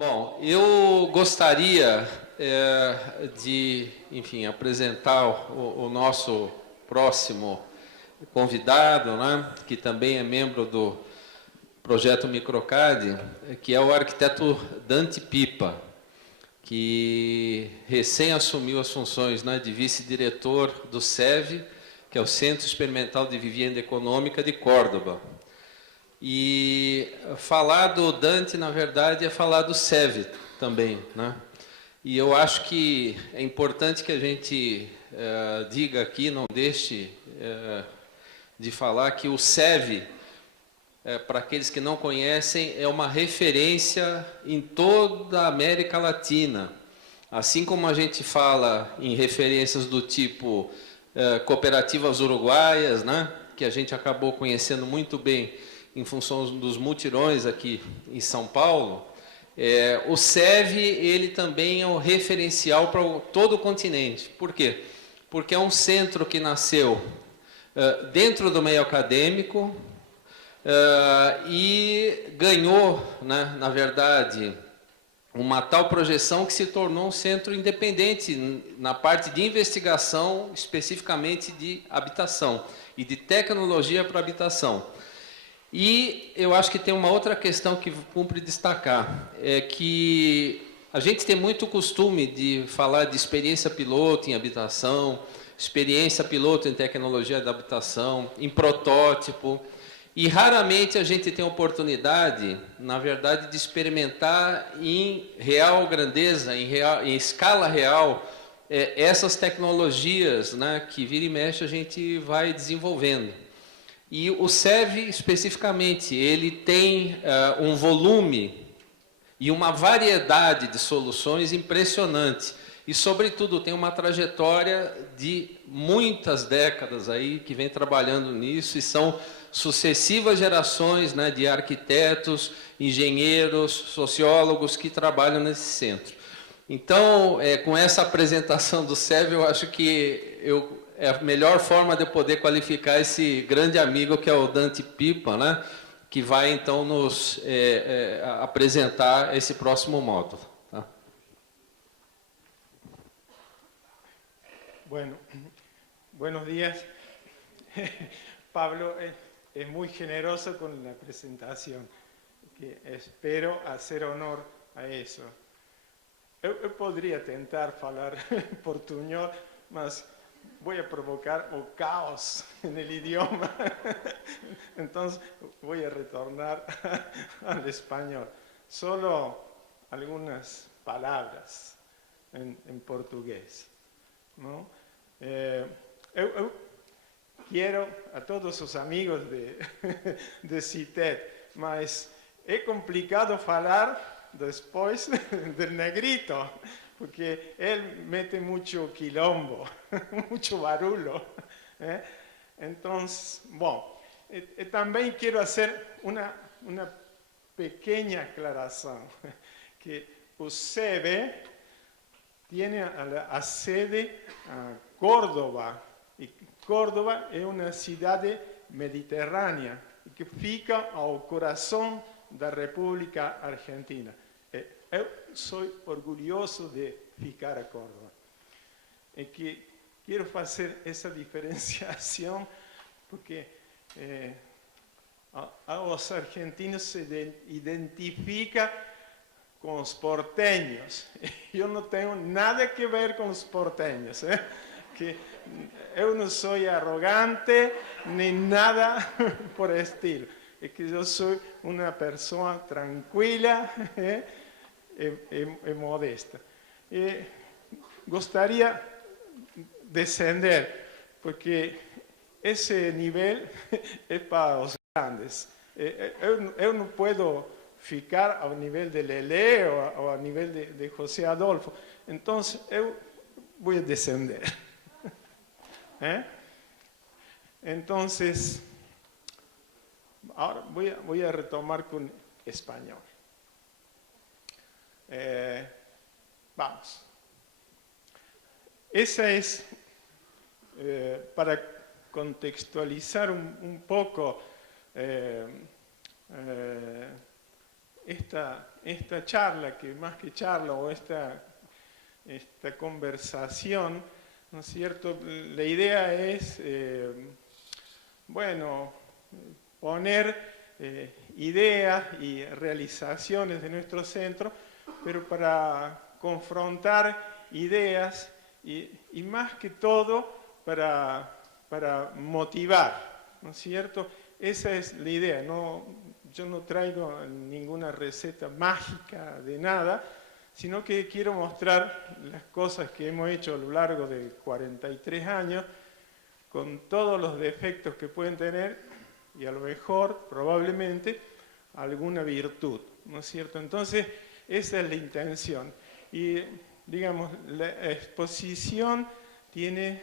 Bom, eu gostaria de, enfim, apresentar o nosso próximo convidado, né, que também é membro do projeto Microcad, que é o arquiteto Dante Pipa, que recém assumiu as funções, né, de vice-diretor do CEV, que é o Centro Experimental de Vivienda Econômica de Córdoba. E falar do Dante, na verdade, é falar do CEV também, né? E eu acho que é importante que a gente diga aqui, não deixe de falar que o CEV, para aqueles que não conhecem, é uma referência em toda a América Latina. Assim como a gente fala em referências do tipo cooperativas uruguaias, né, que a gente acabou conhecendo muito bem em função dos mutirões aqui em São Paulo, o CEV ele também é um referencial para todo o continente. Por quê? Porque é um centro que nasceu dentro do meio acadêmico e ganhou, né, na verdade, uma tal projeção que se tornou um centro independente na parte de investigação, especificamente de habitação e de tecnologia para habitação. E eu acho que tem uma outra questão que cumpre destacar, é que a gente tem muito costume de falar de experiência piloto em habitação, experiência piloto em tecnologia da habitação, em protótipo, e raramente a gente tem oportunidade, na verdade, de experimentar em real grandeza, em escala real, essas tecnologias, né, que vira e mexe a gente vai desenvolvendo. E o CEV, especificamente, ele tem um volume e uma variedade de soluções impressionante. E, sobretudo, tem uma trajetória de muitas décadas aí que vem trabalhando nisso, e são sucessivas gerações, né, de arquitetos, engenheiros, sociólogos que trabalham nesse centro. Então, com essa apresentação do CEV, eu acho que é a melhor forma de eu poder qualificar esse grande amigo que é o Dante Pipa, né, que vai então nos apresentar esse próximo módulo. Tá? Bueno, buenos días. Pablo es muy generoso con la presentación, que espero hacer honor a eso. Eu poderia tentar falar portunhol, mas voy a provocar o caos en el idioma. Entonces voy a retornar al español. Solo algunas palabras en portugués, ¿no? Eu quero a todos os amigos de CITED, mas é complicado falar depois del negrito, porque él mete mucho quilombo, mucho barulho. Entonces, bueno, también quiero hacer una pequeña aclaración, que o CEV tiene a sede a Córdoba, y Córdoba es una ciudad mediterránea que fica ao corazón da República Argentina. Eu sou orgulhoso de ficar a Córdoba. É que quero fazer essa diferenciação porque os argentinos se identificam com os porteños. Eu não tenho nada que ver com os porteños. Que eu não sou arrogante nem nada por estilo. É que eu sou uma pessoa tranquila e modesta. Gostaria de descender, porque esse nível é para os grandes. Eu não posso ficar ao nível de Lelé ou ao nível de José Adolfo. Então, eu vou descender. Entonces, ahora voy a retomar con español. Vamos. Esa es, para contextualizar un poco esta charla, que más que charla o esta conversación, ¿no es cierto? La idea es, bueno, poner ideas y realizaciones de nuestro centro, pero para confrontar ideas y más que todo para motivar, ¿no es cierto? Esa es la idea. Yo no traigo ninguna receta mágica de nada, sino que quiero mostrar las cosas que hemos hecho a lo largo de 43 años, con todos los defectos que pueden tener y a lo mejor, probablemente, alguna virtud, ¿no es cierto? Entonces, esa es la intención. Y, digamos, la exposición tiene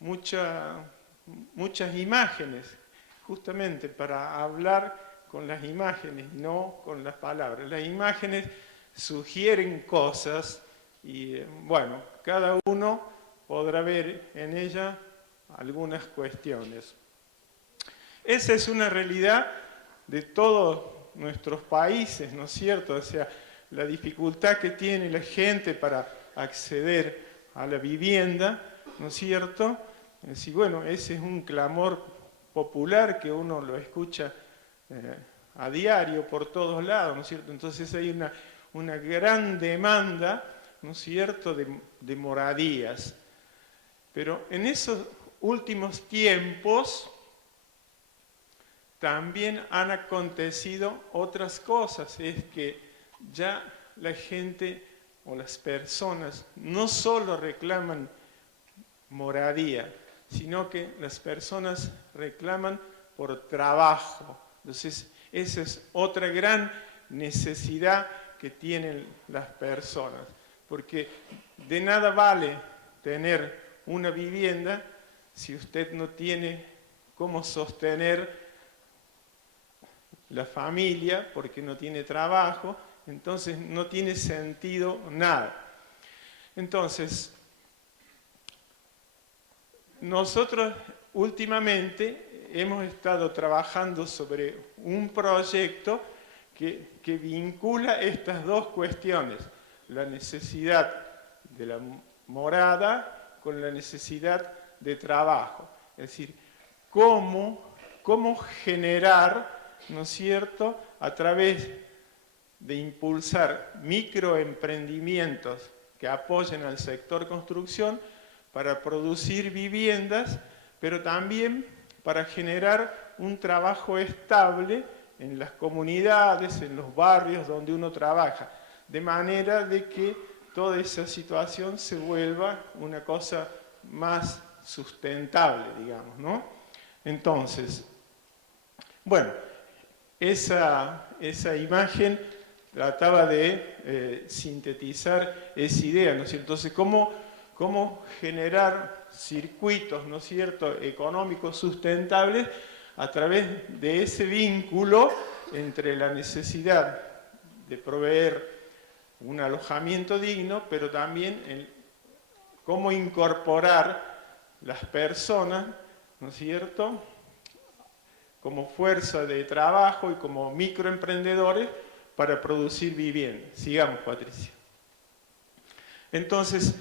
muchas imágenes, justamente para hablar con las imágenes, no con las palabras. Las imágenes sugieren cosas y, bueno, cada uno podrá ver en ella algunas cuestiones. Esa es una realidad de todos nuestros países, ¿no es cierto? O sea, la dificultad que tiene la gente para acceder a la vivienda, ¿no es cierto? Es decir, bueno, ese es un clamor popular que uno lo escucha a diario por todos lados, ¿no es cierto? Entonces hay una gran demanda, ¿no es cierto?, de moradías. Pero en esos últimos tiempos también han acontecido otras cosas. Es que ya la gente o las personas no solo reclaman moradía, sino que las personas reclaman por trabajo. Entonces, esa es otra gran necesidad que tienen las personas, porque de nada vale tener una vivienda si usted no tiene cómo sostener la familia, porque no tiene trabajo, entonces no tiene sentido nada. Entonces, nosotros últimamente hemos estado trabajando sobre un proyecto que vincula estas dos cuestiones, la necesidad de la morada con la necesidad de trabajo. Es decir, cómo generar, ¿no es cierto?, a través de impulsar microemprendimientos que apoyen al sector construcción para producir viviendas, pero también para generar un trabajo estable en las comunidades, en los barrios donde uno trabaja, de manera de que toda esa situación se vuelva una cosa más sustentable, digamos, ¿no? Entonces, bueno, esa imagen trataba de sintetizar esa idea, ¿no es cierto? Entonces, ¿cómo generar circuitos, ¿no es cierto?, económicos sustentables a través de ese vínculo entre la necesidad de proveer un alojamiento digno, pero también cómo incorporar las personas, ¿no es cierto?, como fuerza de trabajo y como microemprendedores para producir vivienda. Sigamos, Patricia. Entonces,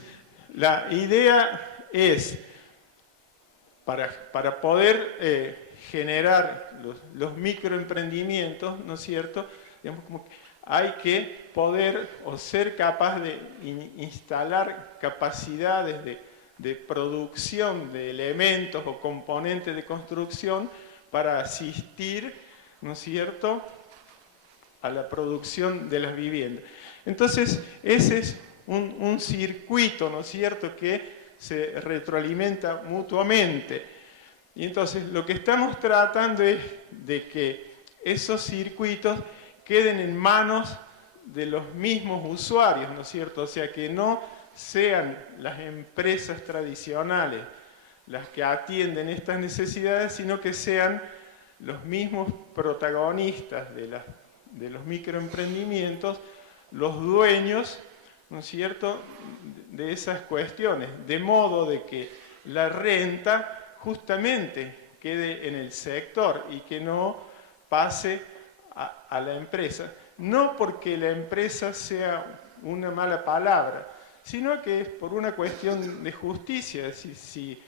la idea es, para poder generar los microemprendimientos, ¿no es cierto?, digamos, como que hay que poder o ser capaz de instalar capacidades de producción de elementos o componentes de construcción para asistir, ¿no es cierto?, a la producción de las viviendas. Entonces, ese es un circuito, ¿no es cierto?, que se retroalimenta mutuamente. Y entonces, lo que estamos tratando es de que esos circuitos queden en manos de los mismos usuarios, ¿no es cierto? O sea, que no sean las empresas tradicionales las que atienden estas necesidades, sino que sean los mismos protagonistas de los microemprendimientos, los dueños, ¿no es cierto?, de esas cuestiones, de modo de que la renta justamente quede en el sector y que no pase a la empresa, no porque la empresa sea una mala palabra, sino que es por una cuestión de justicia. Es decir, si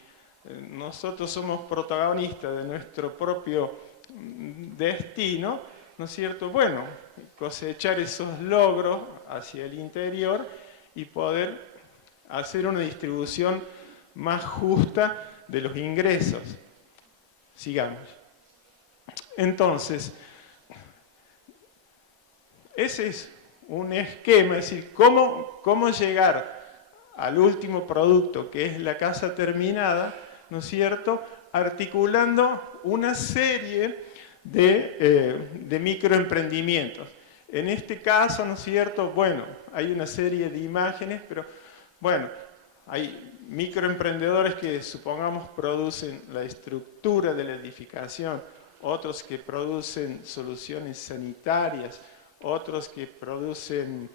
nosotros somos protagonistas de nuestro propio destino, ¿no es cierto? Bueno, cosechar esos logros hacia el interior y poder hacer una distribución más justa de los ingresos. Sigamos. Entonces, ese es un esquema, es decir, cómo llegar al último producto, que es la casa terminada, ¿no es cierto?, articulando una serie de microemprendimientos. En este caso, ¿no es cierto?, bueno, hay una serie de imágenes, pero bueno, hay microemprendedores que, supongamos, producen la estructura de la edificación, otros que producen soluciones sanitarias, otros que producen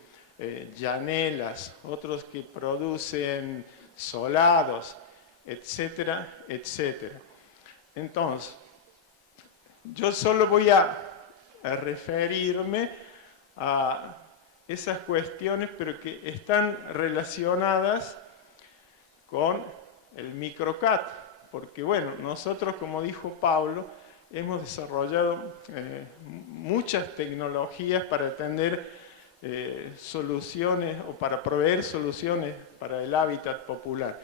llanelas, otros que producen solados, etcétera, etcétera. Entonces, yo solo voy a referirme a esas cuestiones, pero que están relacionadas con el microcat, porque bueno, nosotros, como dijo Pablo, hemos desarrollado muchas tecnologías para atender soluciones o para proveer soluciones para el hábitat popular.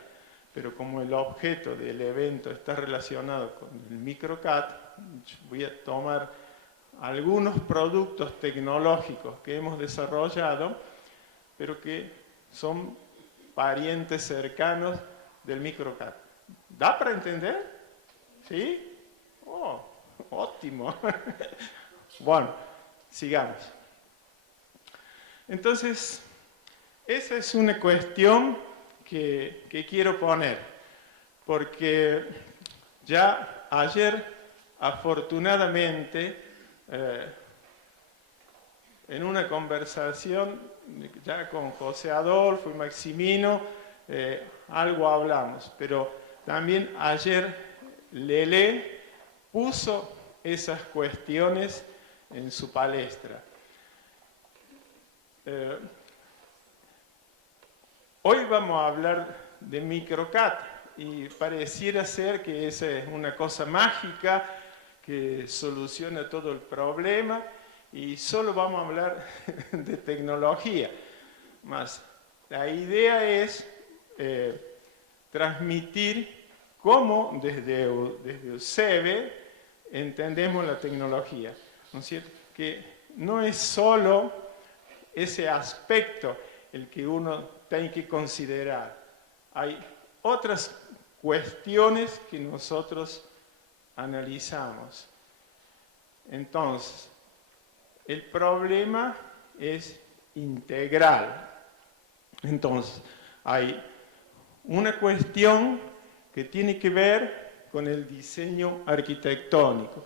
Pero como el objeto del evento está relacionado con el microcat, voy a tomar algunos productos tecnológicos que hemos desarrollado, pero que son parientes cercanos del microcat. ¿Da para entender? ¿Sí? Oh, ótimo. Bueno, sigamos. Entonces, esa es una cuestión que quiero poner, porque ya ayer, afortunadamente, en una conversación ya con José Adolfo y Maximino, algo hablamos, pero también ayer Lele puso esas cuestiones en su palestra. Hoy vamos a hablar de microcat y pareciera ser que esa es una cosa mágica que soluciona todo el problema y solo vamos a hablar de tecnología. Más, la idea es transmitir cómo desde UCEBE entendemos la tecnología, ¿no es cierto? Que no es solo ese aspecto el que uno tiene que considerar. Hay otras cuestiones que nosotros analizamos. Entonces, el problema es integral. Entonces, hay una cuestión que tiene que ver con el diseño arquitectónico,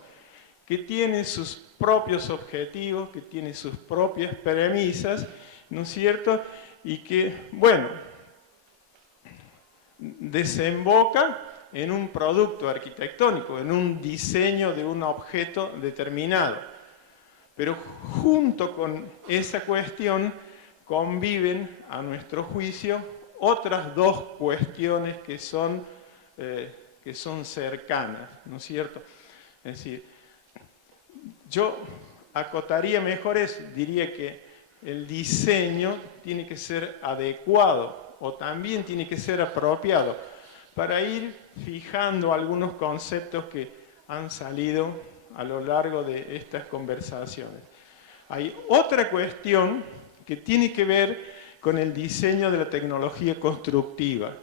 que tiene sus propios objetivos, que tiene sus propias premisas, ¿no es cierto?, y que, bueno, desemboca en un producto arquitectónico, en un diseño de un objeto determinado. Pero junto con esa cuestión conviven, a nuestro juicio, otras dos cuestiones que son cercanas, ¿no es cierto? Es decir, yo acotaría mejor eso, diría que el diseño tiene que ser adecuado o también tiene que ser apropiado para ir fijando algunos conceptos que han salido a lo largo de estas conversaciones. Hay otra cuestión que tiene que ver con el diseño de la tecnología constructiva.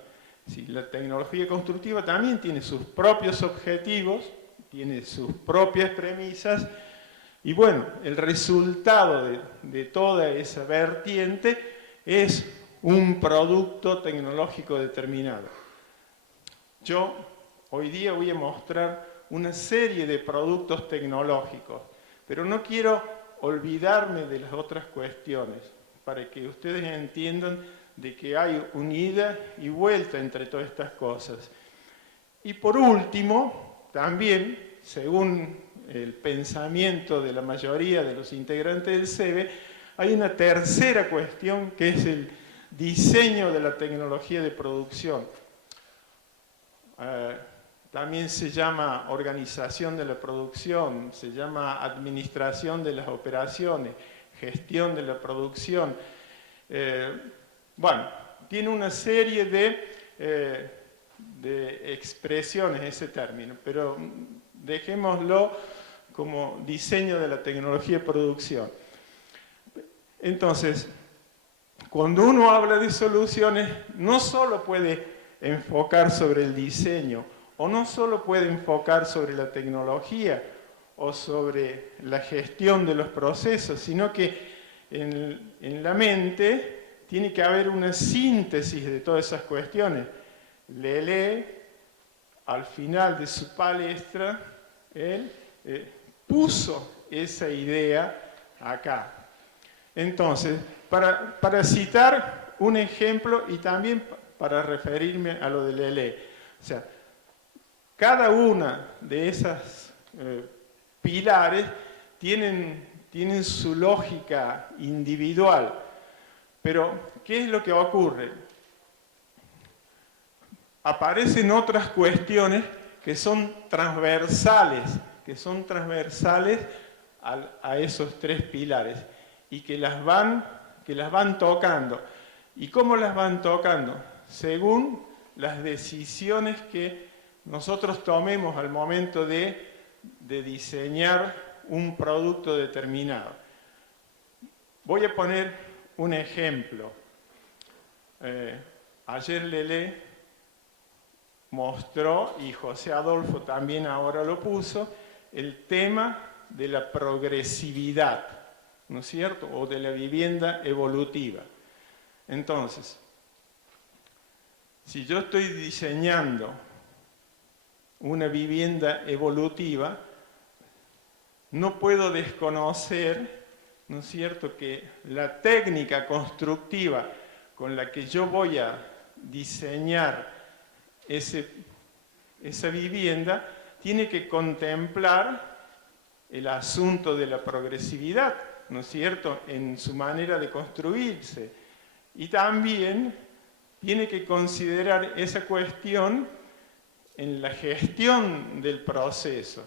Sí, la tecnología constructiva también tiene sus propios objetivos, tiene sus propias premisas, y bueno, el resultado de toda esa vertiente es un producto tecnológico determinado. Yo hoy día voy a mostrar una serie de productos tecnológicos, pero no quiero olvidarme de las otras cuestiones, para que ustedes entiendan de que hay una ida y vuelta entre todas estas cosas. Y por último, también, según el pensamiento de la mayoría de los integrantes del SEBE, hay una tercera cuestión que es el diseño de la tecnología de producción. También se llama organización de la producción, se llama administración de las operaciones, gestión de la producción. Bueno, tiene una serie de expresiones ese término, pero dejémoslo como diseño de la tecnología de producción. Entonces, cuando uno habla de soluciones, no solo puede enfocar sobre el diseño, o no solo puede enfocar sobre la tecnología, o sobre la gestión de los procesos, sino que en la mente tiene que haber una síntesis de todas esas cuestiones. Lelé, al final de su palestra, él puso esa idea acá. Entonces, para citar un ejemplo y también para referirme a lo de Lelé, o sea, cada una de esas pilares tienen su lógica individual, pero ¿qué es lo que ocurre? Aparecen otras cuestiones que son transversales a esos tres pilares y que las van tocando. ¿Y cómo las van tocando? Según las decisiones que nosotros tomemos al momento de diseñar un producto determinado. Voy a poner un ejemplo. Ayer Lelé mostró, y José Adolfo también ahora lo puso, el tema de la progresividad, ¿no es cierto? O de la vivienda evolutiva. Entonces, si yo estoy diseñando una vivienda evolutiva, no puedo desconocer, ¿no es cierto?, que la técnica constructiva con la que yo voy a diseñar esa vivienda tiene que contemplar el asunto de la progresividad, ¿no es cierto?, en su manera de construirse. Y también tiene que considerar esa cuestión en la gestión del proceso.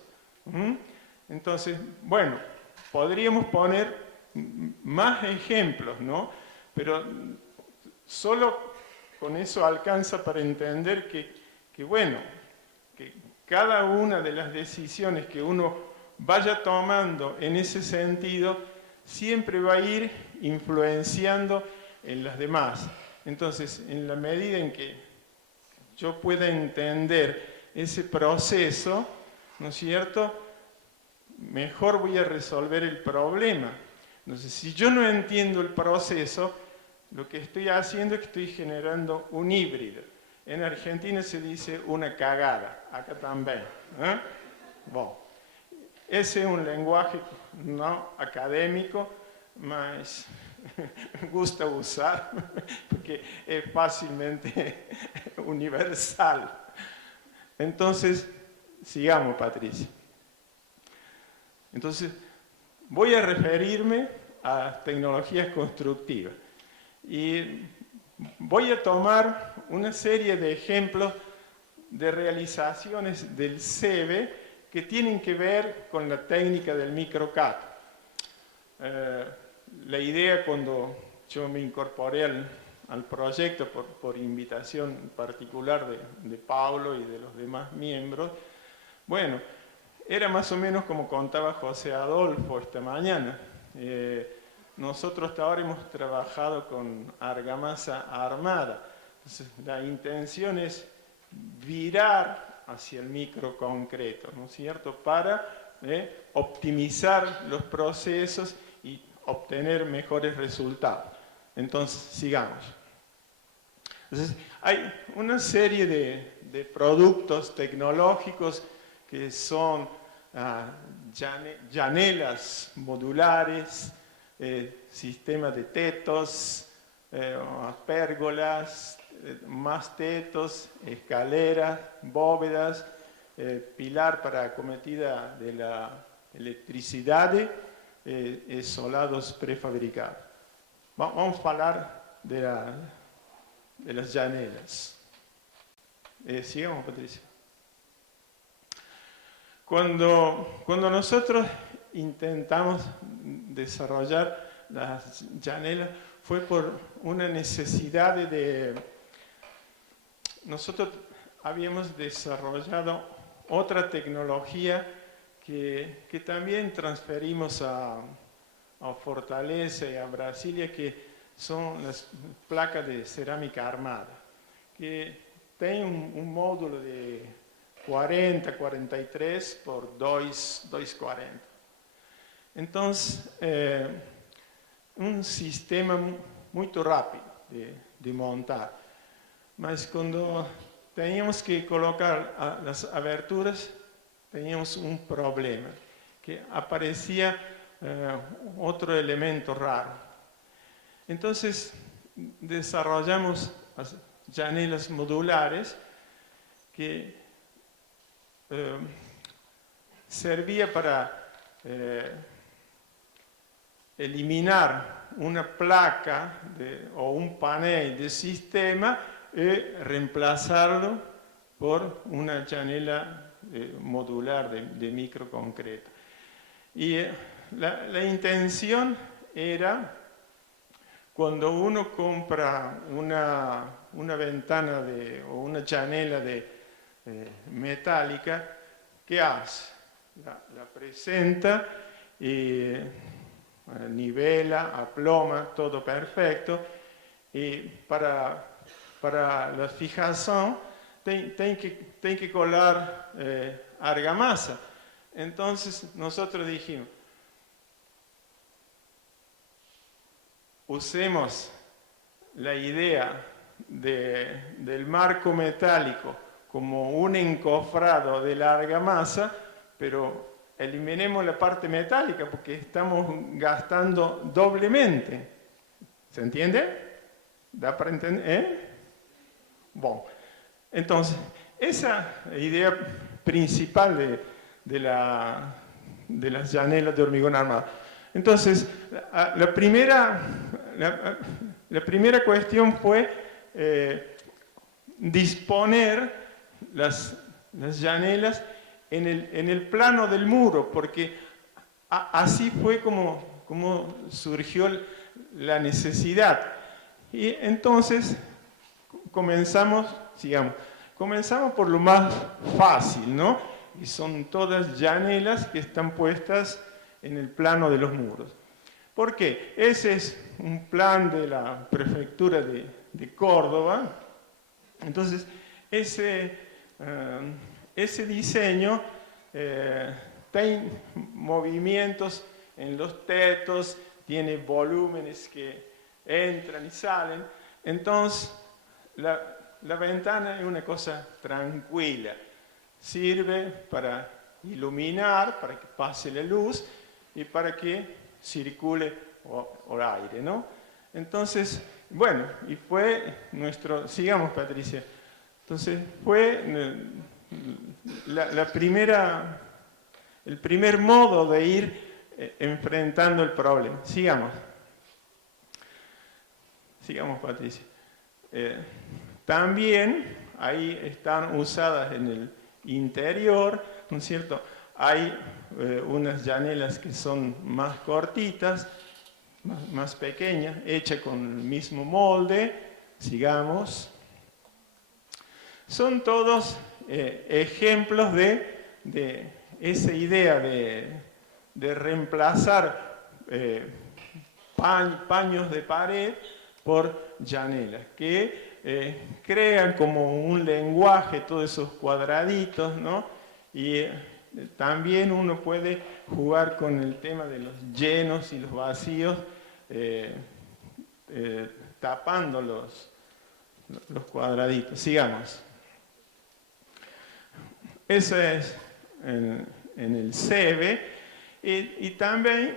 Entonces, bueno, podríamos poner más ejemplos, ¿no? Pero solo con eso alcanza para entender que bueno, que cada una de las decisiones que uno vaya tomando en ese sentido siempre va a ir influenciando en las demás. Entonces, en la medida en que yo pueda entender ese proceso, ¿no es cierto?, mejor voy a resolver el problema. Entonces, si yo no entiendo el proceso, lo que estoy haciendo es que estoy generando un híbrido. En Argentina se dice una cagada, acá también. Bueno, ese es un lenguaje no académico, mas me gusta usar porque es fácilmente universal. Entonces, sigamos, Patricia. Entonces, voy a referirme a tecnologías constructivas y voy a tomar una serie de ejemplos de realizaciones del SEBE que tienen que ver con la técnica del microcad. La idea, cuando yo me incorporé al proyecto por invitación particular de Pablo y de los demás miembros, bueno, era más o menos como contaba José Adolfo esta mañana. Nosotros hasta ahora hemos trabajado con argamasa armada. Entonces, la intención es virar hacia el microconcreto, ¿no es cierto?, para optimizar los procesos y obtener mejores resultados. Entonces, sigamos. Entonces, hay una serie de productos tecnológicos que son llanelas modulares, sistemas de tetos, pérgolas, más tetos, escaleras, bóvedas, pilar para acometida de la electricidad y soldados prefabricados. Vamos a hablar de las llanelas. Sigamos, Patricia. Cuando nosotros intentamos desarrollar las llanelas, fue por una necesidad nosotros habíamos desarrollado otra tecnología que también transferimos a Fortaleza y a Brasilia, que son las placas de cerámica armada, que tienen un módulo de 40, 43 por 240. Entonces, un sistema muy rápido de montar. Mas cuando teníamos que colocar las aberturas, teníamos un problema, que aparecía otro elemento raro. Entonces desarrollamos las llanelas modulares que servía para eliminar una placa o un panel de sistema y reemplazarlo por una llanela modular de microconcreto. Y la intención era, cuando uno compra una ventana o una llanela metálica, ¿qué hace? La presenta y nivela, aploma, todo perfecto, y para la fijación tiene que colar argamasa. Entonces nosotros dijimos, usemos la idea del marco metálico como un encofrado de la argamasa, pero eliminemos la parte metálica porque estamos gastando doblemente. ¿Se entiende? ¿Da para entender? Bueno, entonces, esa idea principal de las llanelas de hormigón armado. Entonces, la primera cuestión fue disponer las llanelas en el plano del muro, porque así fue como surgió la necesidad. Y entonces comenzamos por lo más fácil, ¿no? Y son todas llanelas que están puestas en el plano de los muros. ¿Por qué? Ese es un plan de la prefectura de Córdoba. Entonces, ese diseño tiene movimientos en los tetos, tiene volúmenes que entran y salen. Entonces, la ventana es una cosa tranquila. Sirve para iluminar, para que pase la luz y para que circule el aire, ¿no? Entonces, bueno, y fue sigamos, Patricia. Entonces, fue el primer modo de ir enfrentando el problema. Sigamos, Patricia. También ahí están usadas en el interior, ¿no es cierto? Hay unas llanelas que son más cortitas, más pequeñas, hechas con el mismo molde. Sigamos. Son todos ejemplos de esa idea de reemplazar paños de pared por llanelas, que crean como un lenguaje todos esos cuadraditos, ¿no? Y también uno puede jugar con el tema de los llenos y los vacíos, tapando los cuadraditos. Sigamos. Eso es en el CEBE, y también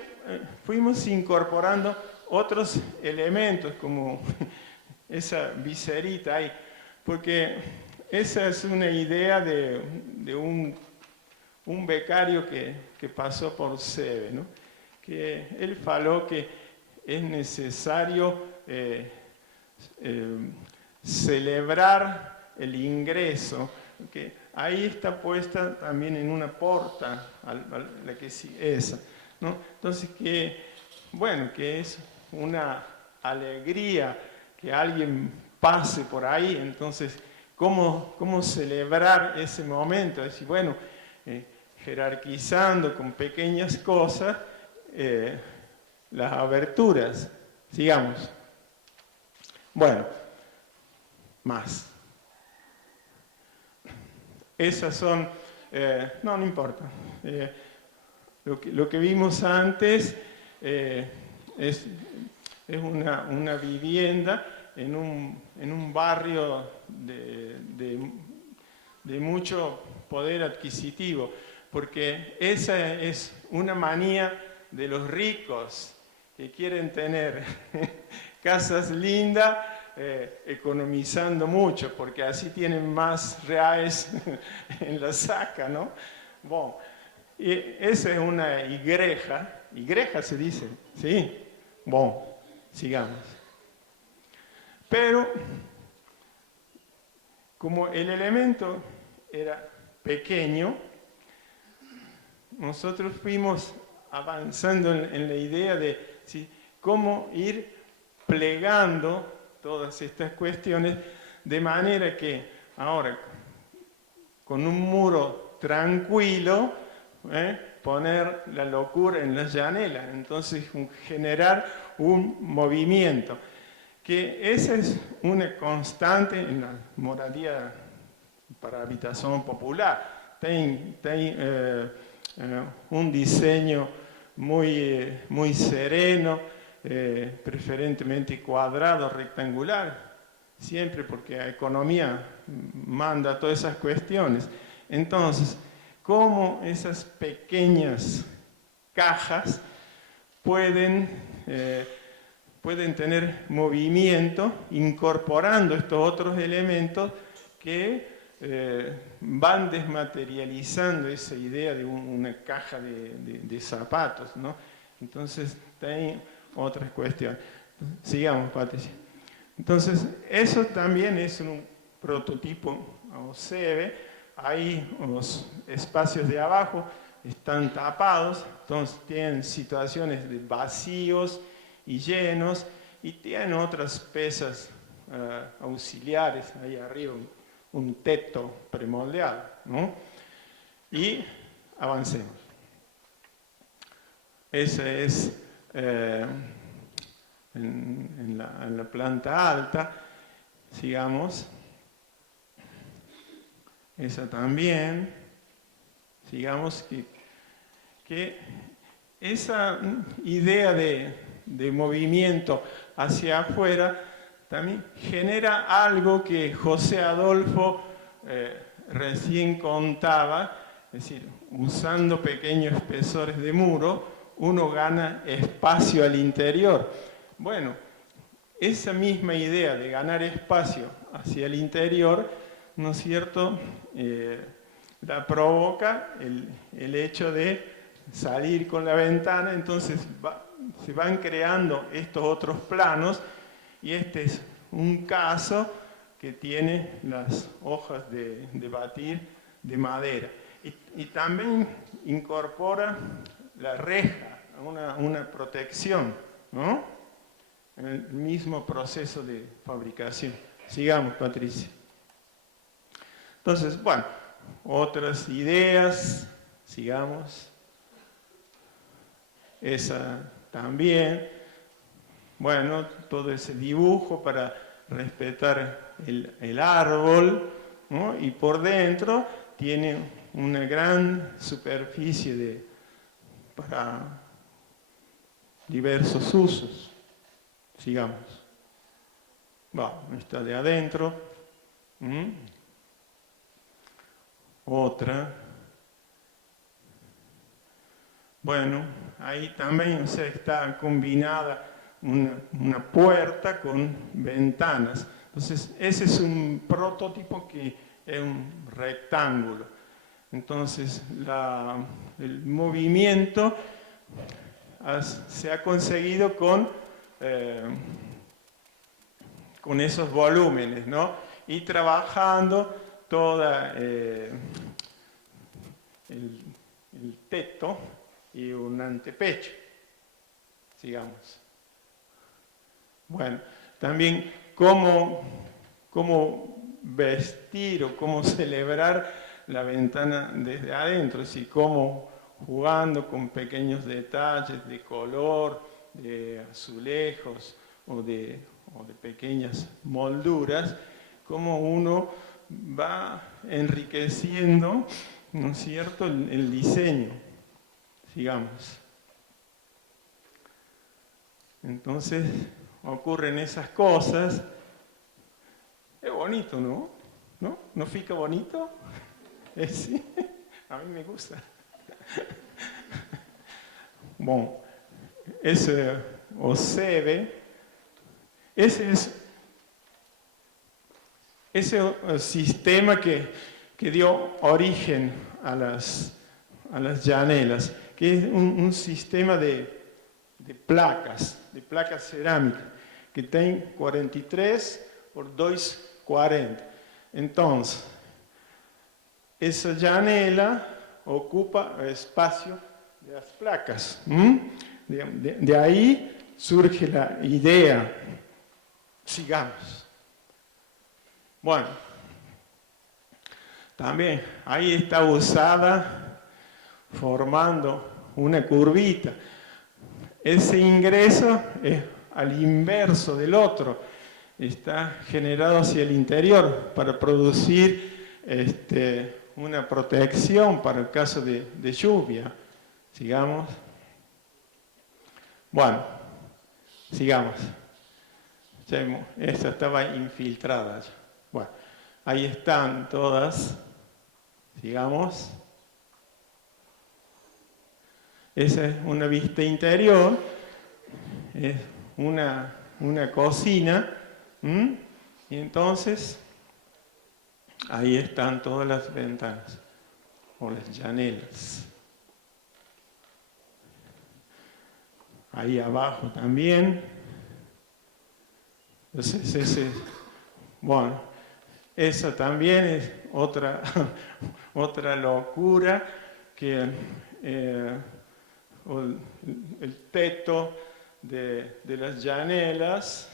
fuimos incorporando otros elementos como esa viserita ahí, porque esa es una idea de un becario que pasó por SEBE, ¿no? Que él faló que es necesario celebrar el ingreso, que ahí está puesta también en una porta, la que sí, esa, ¿no? Entonces que, bueno, que es una alegría que alguien pase por ahí, entonces, ¿cómo celebrar ese momento? Es decir, bueno, jerarquizando con pequeñas cosas las aberturas. Sigamos. Bueno, más. Esas son, no importa. Lo que vimos antes es una vivienda en un barrio de mucho poder adquisitivo, porque esa es una manía de los ricos que quieren tener casas lindas, economizando mucho, porque así tienen más reales en la saca, ¿no? Bueno, y esa es una igreja se dice, ¿sí? Bueno, sigamos. Pero, como el elemento era pequeño, nosotros fuimos avanzando en la idea de ¿sí? cómo ir plegando todas estas cuestiones de manera que ahora con un muro tranquilo poner la locura en las llanelas, entonces generar un movimiento, que esa es una constante en la moradía para habitación popular. Tem un diseño muy sereno, preferentemente cuadrado, rectangular, siempre porque la economía manda todas esas cuestiones. Entonces, ¿cómo esas pequeñas cajas pueden tener movimiento incorporando estos otros elementos que van desmaterializando esa idea de una caja de zapatos, ¿no? Entonces, hay otras cuestiones. Sigamos, Patricia. Entonces, eso también es un prototipo OSEBE. Ahí los espacios de abajo están tapados, entonces tienen situaciones de vacíos y llenos, y tienen otras pesas auxiliares ahí arriba, un teto premoldeado, ¿no? Y avancemos. Esa es en la planta alta, sigamos. Esa también, sigamos, que esa idea de movimiento hacia afuera también genera algo que José Adolfo recién contaba, es decir, usando pequeños espesores de muro, uno gana espacio al interior. Bueno, esa misma idea de ganar espacio hacia el interior, ¿no es cierto?, la provoca el hecho de salir con la ventana, entonces se van creando estos otros planos, y este es un caso que tiene las hojas de batir de madera. Y también incorpora la reja, una protección, ¿no? En el mismo proceso de fabricación. Sigamos, Patricia. Entonces, bueno, otras ideas, sigamos. Esa también. Bueno, todo ese dibujo para respetar el árbol, ¿no? Y por dentro tiene una gran superficie para diversos usos. Sigamos. Bueno, está de adentro. Otra. Bueno, ahí también, o sea, está combinada una puerta con ventanas. Entonces, ese es un prototipo que es un rectángulo. Entonces, el movimiento se ha conseguido con esos volúmenes, ¿no? Y trabajando toda el teto y un antepecho, digamos. Bueno, también cómo vestir o cómo celebrar la ventana desde adentro, es decir, cómo jugando con pequeños detalles de color, de azulejos o de pequeñas molduras, cómo uno va enriqueciendo, ¿no es cierto?, el diseño, digamos. Entonces ocurren esas cosas. Es bonito, ¿no? ¿No? ¿No fica bonito? Sí, a mí me gusta. Bueno, ese OSEVE, ese es el sistema que dio origen a las llanelas, que es un sistema de placas cerámicas, que tienen 43 por 240. Entonces, esa llanela ocupa el espacio de las placas. De ahí surge la idea. Sigamos. Bueno, también ahí está usada formando una curvita. Ese ingreso es al inverso del otro, está generado hacia el interior para producir una protección para el caso de lluvia. Sigamos. Bueno, sigamos. Esta estaba infiltrada. Bueno, ahí están todas. Sigamos. Esa es una vista interior, es una cocina, y entonces ahí están todas las ventanas, o las llanelas. Ahí abajo también. Entonces bueno, esa también es otra locura, que el teto de las llanelas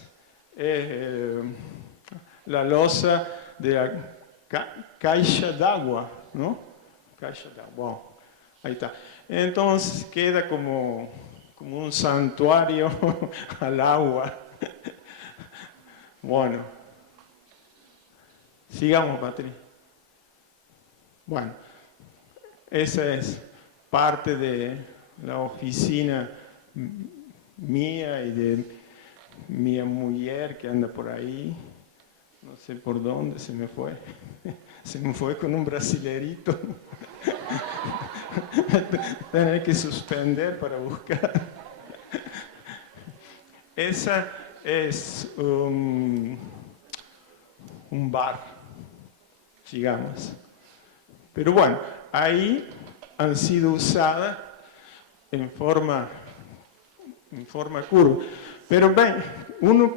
es la losa de la caixa d'agua, ¿no? Caixa d'agua, bueno, ahí está. Entonces queda como un santuario al agua. Bueno, sigamos, Patricia. Bueno, esa es parte de la oficina mía y de mi mujer que anda por ahí, no sé por dónde se me fue. Se me fue con un brasilerito. Tener que suspender para buscar. Esa es un bar, digamos. Pero bueno, ahí han sido usadas en forma curva. Pero ven, uno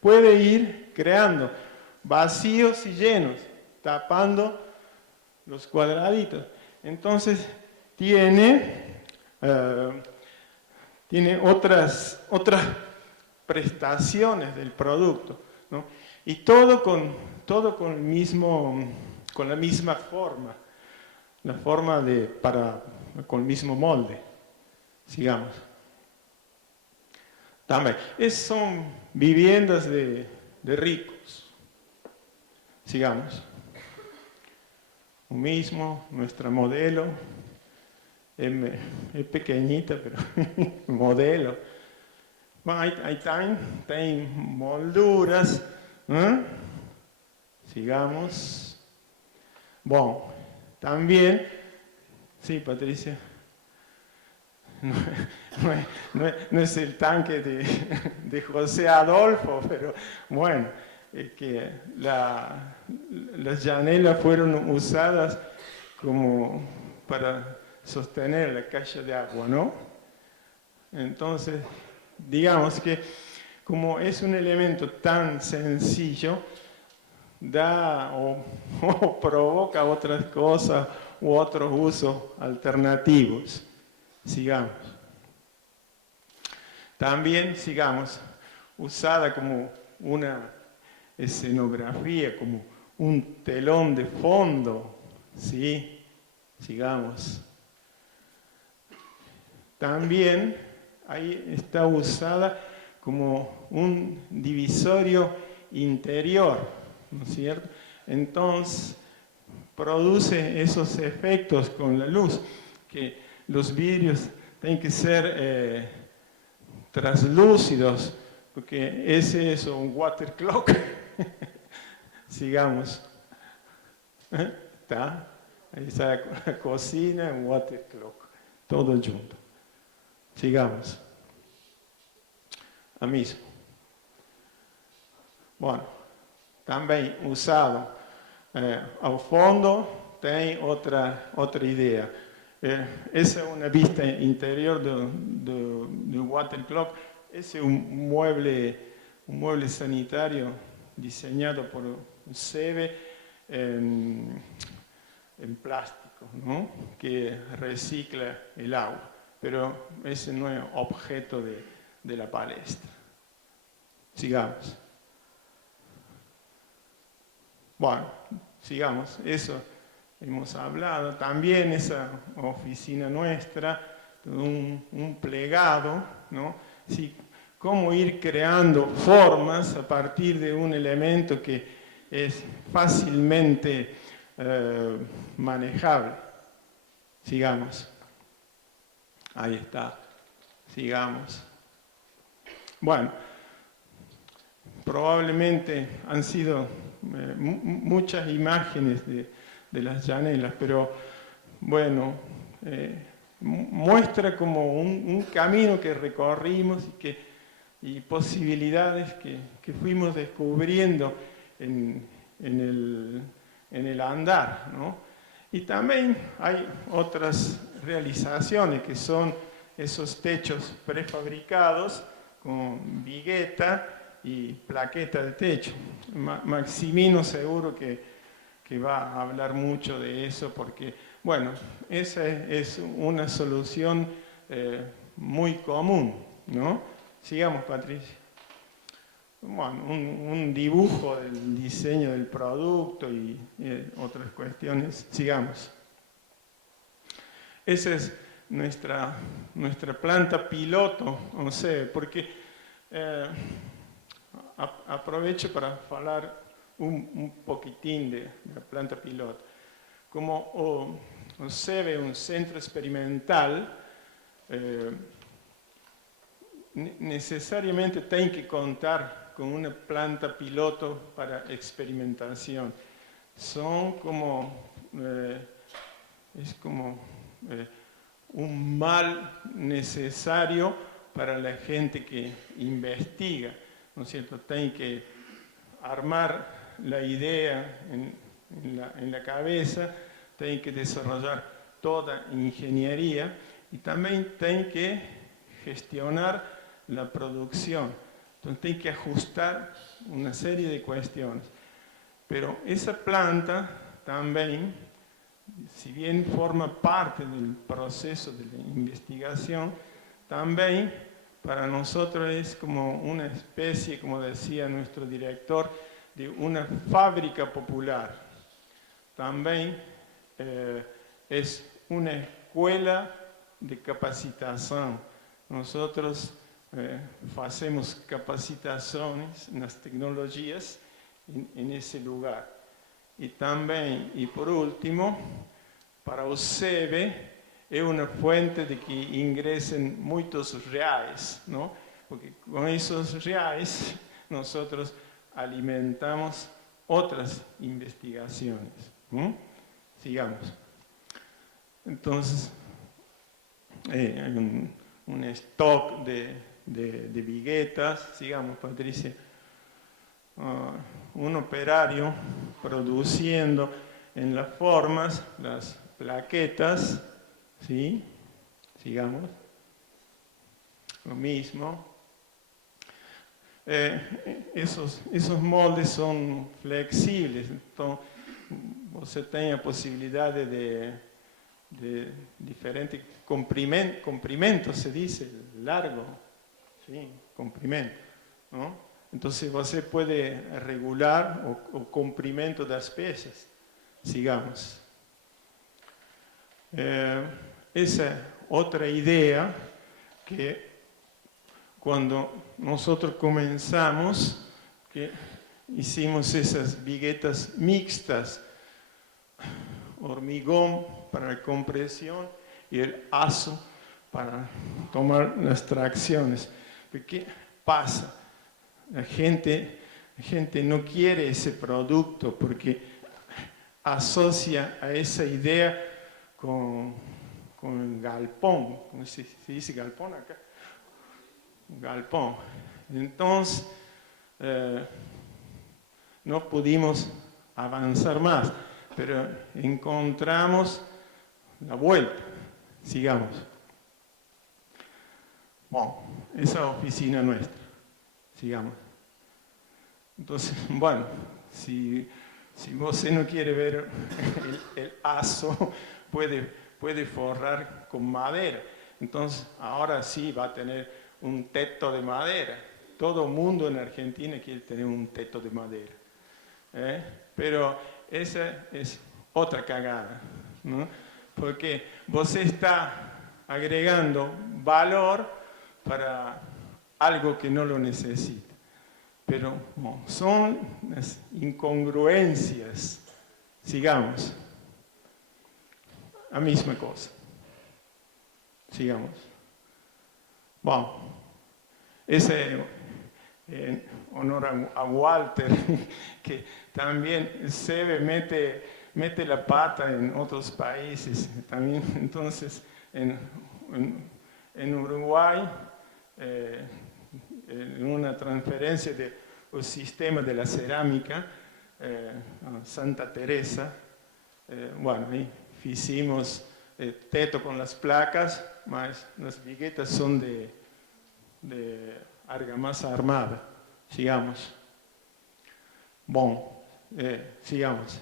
puede ir creando vacíos y llenos, tapando los cuadraditos. Entonces tiene otras prestaciones del producto, ¿no? Y todo con la misma forma, con el mismo molde, sigamos. También, son viviendas de ricos, sigamos. Lo mismo, nuestra modelo, es pequeñita, pero modelo. Bueno, ahí están molduras, sigamos. Bueno, también, sí, Patricia, no es el tanque de José Adolfo, pero bueno, es que las llanelas fueron usadas como para sostener la calle de agua, ¿no? Entonces, digamos que como es un elemento tan sencillo, da o provoca otras cosas u otros usos alternativos. Sigamos. También, sigamos, usada como una escenografía, como un telón de fondo, ¿sí? Sigamos. También ahí está usada como un divisorio interior, ¿no es cierto? Entonces, produce esos efectos con la luz, que los vidrios tienen que ser translúcidos, porque ese es un water clock. Sigamos. ¿Está? Ahí está la cocina, un water clock, todo junto. Sigamos. A mismo. Bueno, também usado ao fundo tem outra ideia. Essa é uma vista interior do water clock. Esse é um mueble sanitário diseñado por SEBE en plástico, ¿no? Que recicla el agua, pero ese no es objeto de la palestra. Sigamos. Bueno, sigamos. Eso hemos hablado. También esa oficina nuestra, un plegado, ¿no? Sí, cómo ir creando formas a partir de un elemento que es fácilmente manejable. Sigamos. Ahí está. Sigamos. Bueno, probablemente han sido muchas imágenes de las llanelas, pero bueno, muestra como un camino que recorrimos y posibilidades que fuimos descubriendo en el andar, ¿no? Y también hay otras realizaciones que son esos techos prefabricados con vigueta y plaqueta de techo. Maximino seguro que va a hablar mucho de eso porque, bueno, esa es una solución muy común, ¿no? Sigamos, Patricia. Bueno, un dibujo del diseño del producto y otras cuestiones. Sigamos. Esa es nuestra planta piloto, no sé, porque aprovecho para hablar un poquitín de la planta piloto. Como se ve un centro experimental, necesariamente tiene que contar con una planta piloto para experimentación. Son como, es como un mal necesario para la gente que investiga, ¿no es cierto? Tiene que armar la idea en la cabeza, tiene que desarrollar toda ingeniería y también tiene que gestionar la producción. Entonces tiene que ajustar una serie de cuestiones. Pero esa planta también, si bien forma parte del proceso de la investigación, también para nosotros es como una especie, como decía nuestro director, de una fábrica popular. También es una escuela de capacitación. Nosotros hacemos capacitaciones en las tecnologías en ese lugar. Y también, y por último, para o SEBE es una fuente de que ingresen muchos reales, ¿no? Porque con esos reales nosotros alimentamos otras investigaciones. Sigamos. Entonces, hay un stock de viguetas. Sigamos, Patricia. Un operario produciendo en las formas las plaquetas, ¿sí? Sigamos. Lo mismo. Esos moldes son flexibles, entonces você tem a possibilidade de diferentes comprimentos, se dice, largo, ¿sí? Comprimento, ¿no? Entonces você puede regular o comprimento das peças. Sigamos. Esa otra idea que cuando nosotros comenzamos, que hicimos esas viguetas mixtas, hormigón para la compresión y el azo para tomar las tracciones. ¿Qué pasa? La gente no quiere ese producto porque asocia a esa idea con el galpón. ¿Cómo se dice galpón acá? Galpón. Entonces, no pudimos avanzar más, pero encontramos la vuelta. Sigamos. Bueno, esa oficina nuestra. Sigamos. Entonces, bueno, si vos no quiere ver el azo, puede forrar con madera. Entonces, ahora sí va a tener un teto de madera. Todo el mundo en Argentina quiere tener un teto de madera. Pero esa es otra cagada, ¿no? Porque vos está agregando valor para algo que no lo necesita. Pero bueno, son las incongruencias. Sigamos. La misma cosa. Sigamos. Bueno, ese en honor a Walter, que también se mete la pata en otros países. También, entonces, en Uruguay, en una transferencia del sistema de la cerámica a Santa Teresa, bueno, ahí hicimos teto con las placas, más las viguetas son de argamasa armada. Sigamos. Bueno, sigamos.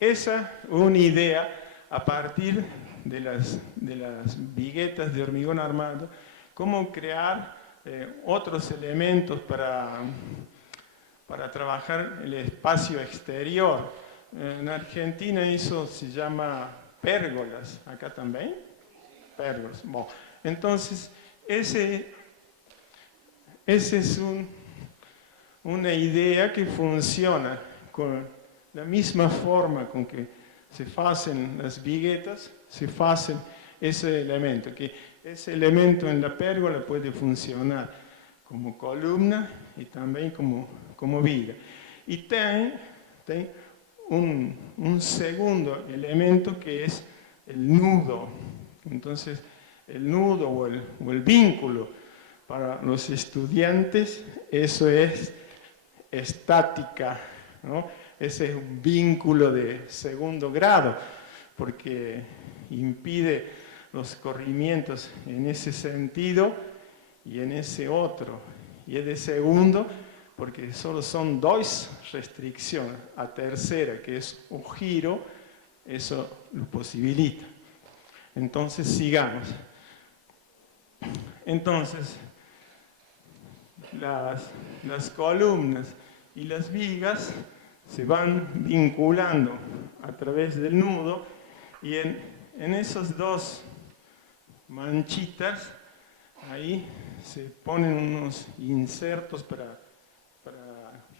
Esa es una idea a partir de las viguetas de hormigón armado, cómo crear otros elementos para trabajar el espacio exterior. En Argentina eso se llama pérgolas, acá también, pérgolas. Bueno, entonces, ese es una idea que funciona con la misma forma con que se hacen las viguetas, se hacen ese elemento, que ese elemento en la pérgola puede funcionar como columna y también como viga. Y tiene un segundo elemento que es el nudo. Entonces, el nudo o el vínculo para los estudiantes, eso es estática, ¿no? Ese es un vínculo de segundo grado, porque impide los corrimientos en ese sentido y en ese otro. Y es de segundo, porque solo son dos restricciones. A tercera, que es un giro, eso lo posibilita. Entonces, sigamos. Entonces, las columnas y las vigas se van vinculando a través del nudo y en esos dos manchitas ahí se ponen unos insertos para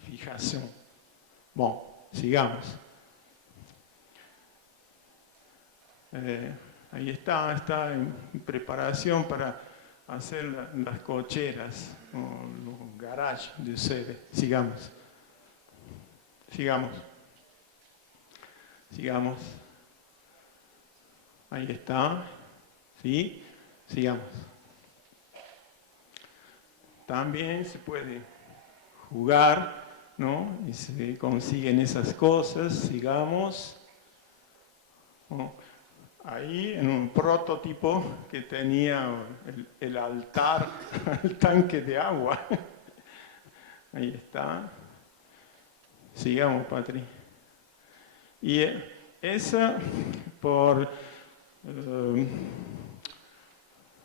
fijación. Bueno, sigamos. Ahí está en preparación para hacer las cocheras o los garages de ustedes. Sigamos. Ahí está. ¿Sí? Sigamos. También se puede jugar, ¿no? Y se consiguen esas cosas. Sigamos. ¿No? ahí en un prototipo que tenía el altar al tanque de agua. Ahí está. Sigamos, Patri. Y esa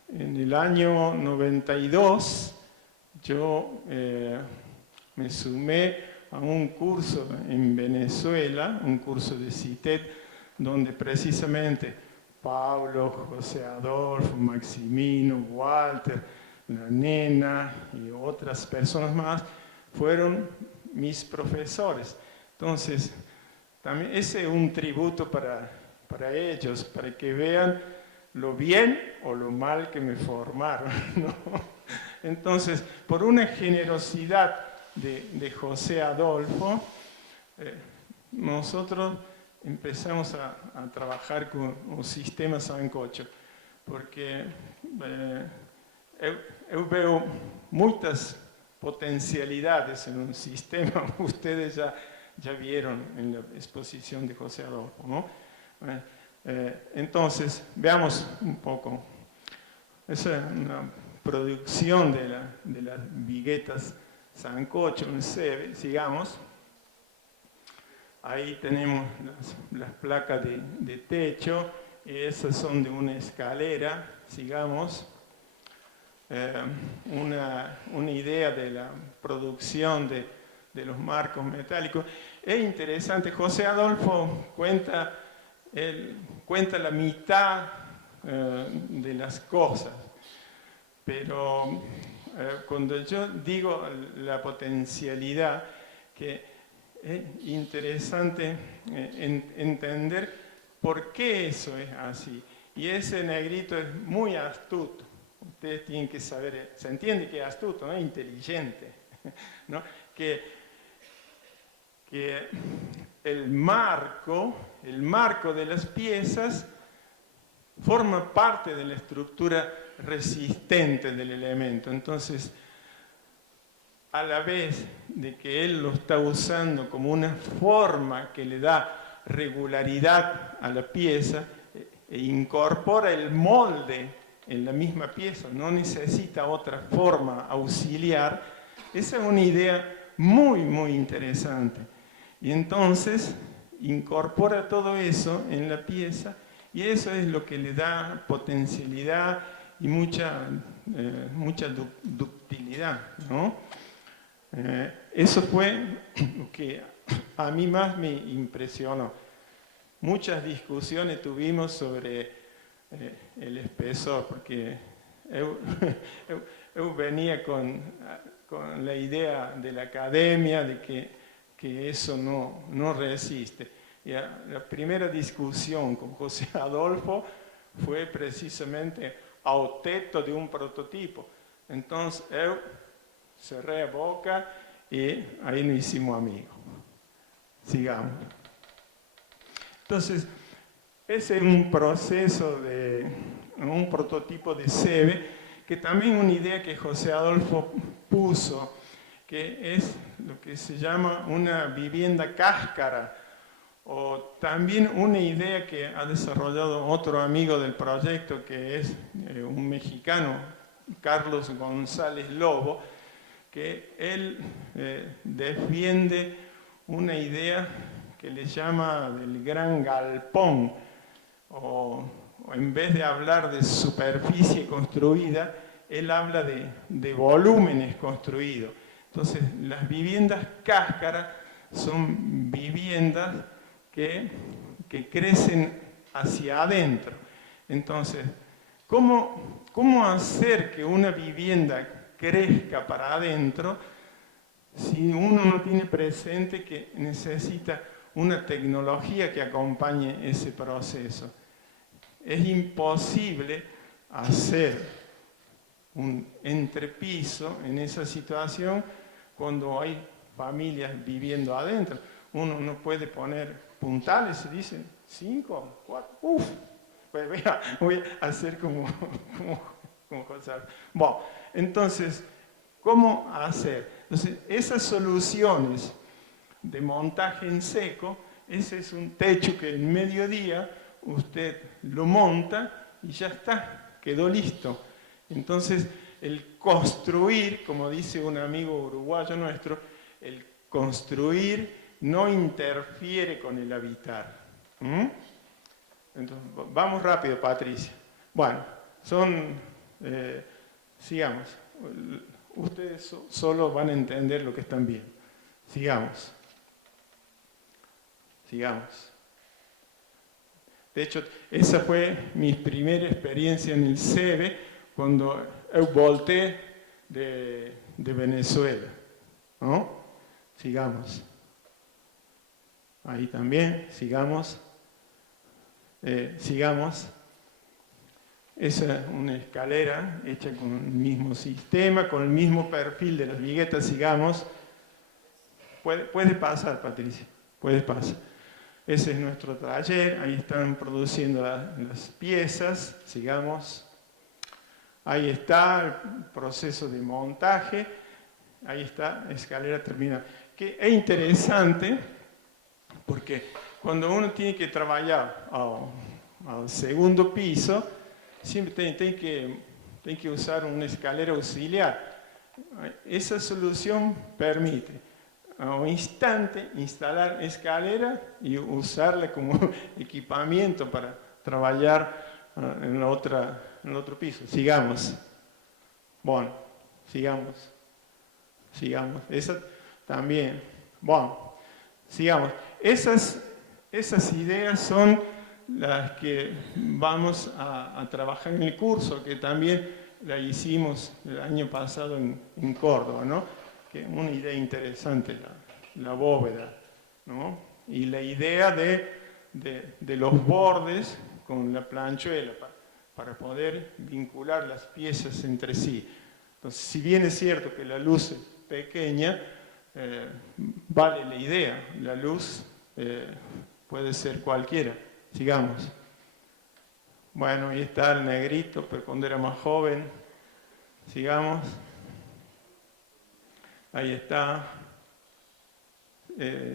en el año 92 yo me sumé a un curso en Venezuela, un curso de CITED, donde precisamente Pablo, José Adolfo, Maximino, Walter, la nena y otras personas más fueron mis profesores. Entonces, también ese es un tributo para ellos, para que vean lo bien o lo mal que me formaron, ¿no? Entonces, por una generosidad de José Adolfo, nosotros empezamos a trabajar con un sistema sancocho, porque eu veo muchas potencialidades en un sistema. Ustedes ya vieron en la exposición de José Adolfo, ¿no? Entonces, veamos un poco. Esa es una producción de las viguetas sancocho en Sebe. Sigamos. Ahí tenemos las placas de techo, y esas son de una escalera. Sigamos. Una idea de la producción de los marcos metálicos. Es interesante, José Adolfo cuenta la mitad de las cosas, pero cuando yo digo la potencialidad, que es interesante entender por qué eso es así. Y ese negrito es muy astuto. Ustedes tienen que saber, se entiende que es astuto, ¿no? Inteligente, ¿no? Que el marco de las piezas forma parte de la estructura resistente del elemento. Entonces, a la vez de que él lo está usando como una forma que le da regularidad a la pieza e incorpora el molde en la misma pieza, no necesita otra forma auxiliar, esa es una idea muy, muy interesante. Y entonces incorpora todo eso en la pieza, y eso es lo que le da potencialidad y mucha ductilidad, ¿no? Eso fue lo que a mí más me impresionó. Muchas discusiones tuvimos sobre el espesor, porque yo venía con la idea de la academia de que eso no resiste. Y la primera discusión con José Adolfo fue precisamente ao teto de un prototipo. Entonces yo cerré a boca y ahí nos hicimos amigos. Sigamos. Entonces, ese es un proceso un prototipo de Sebe, que también una idea que José Adolfo puso, que es lo que se llama una vivienda cáscara, o también una idea que ha desarrollado otro amigo del proyecto, que es un mexicano, Carlos González Lobo, que él defiende una idea que le llama del gran galpón, o en vez de hablar de superficie construida, él habla de volúmenes construidos. Entonces, las viviendas cáscaras son viviendas que crecen hacia adentro. Entonces, ¿cómo hacer que una vivienda crezca para adentro si uno no tiene presente que necesita una tecnología que acompañe ese proceso? Es imposible hacer un entrepiso en esa situación cuando hay familias viviendo adentro. Uno no puede poner puntales, se dice 5, 4, pues voy a hacer como José. Bueno, entonces, ¿cómo hacer? Entonces, esas soluciones de montaje en seco, ese es un techo que en mediodía usted lo monta y ya está, quedó listo. Entonces, el construir, como dice un amigo uruguayo nuestro, el construir no interfiere con el habitar. Entonces, vamos rápido, Patricia. Bueno, sigamos. Ustedes solo van a entender lo que están viendo. Sigamos. Sigamos. De hecho, esa fue mi primera experiencia en el CEBE cuando yo volteé de Venezuela. ¿No? Sigamos. Ahí también, sigamos. Sigamos. Esa es una escalera hecha con el mismo sistema, con el mismo perfil de las viguetas. Sigamos. Puede pasar, Patricia, puede pasar. Ese es nuestro taller, ahí están produciendo las piezas, sigamos. Ahí está el proceso de montaje, ahí está, escalera terminada. Que es interesante porque cuando uno tiene que trabajar al segundo piso, siempre tiene que usar una escalera auxiliar. Esa solución permite a un instante instalar escalera y usarla como equipamiento para trabajar en el otro piso. Sigamos. Bueno, sigamos. Esa también. Bueno, sigamos. Esas ideas son las que vamos a trabajar en el curso, que también la hicimos el año pasado en Córdoba, ¿no? Que una idea interesante, la bóveda, ¿no? Y la idea de los bordes con la planchuela para poder vincular las piezas entre sí. Entonces, si bien es cierto que la luz es pequeña, vale la idea. La luz puede ser cualquiera. Sigamos. Bueno, ahí está el negrito, pero cuando era más joven. Sigamos. Ahí está.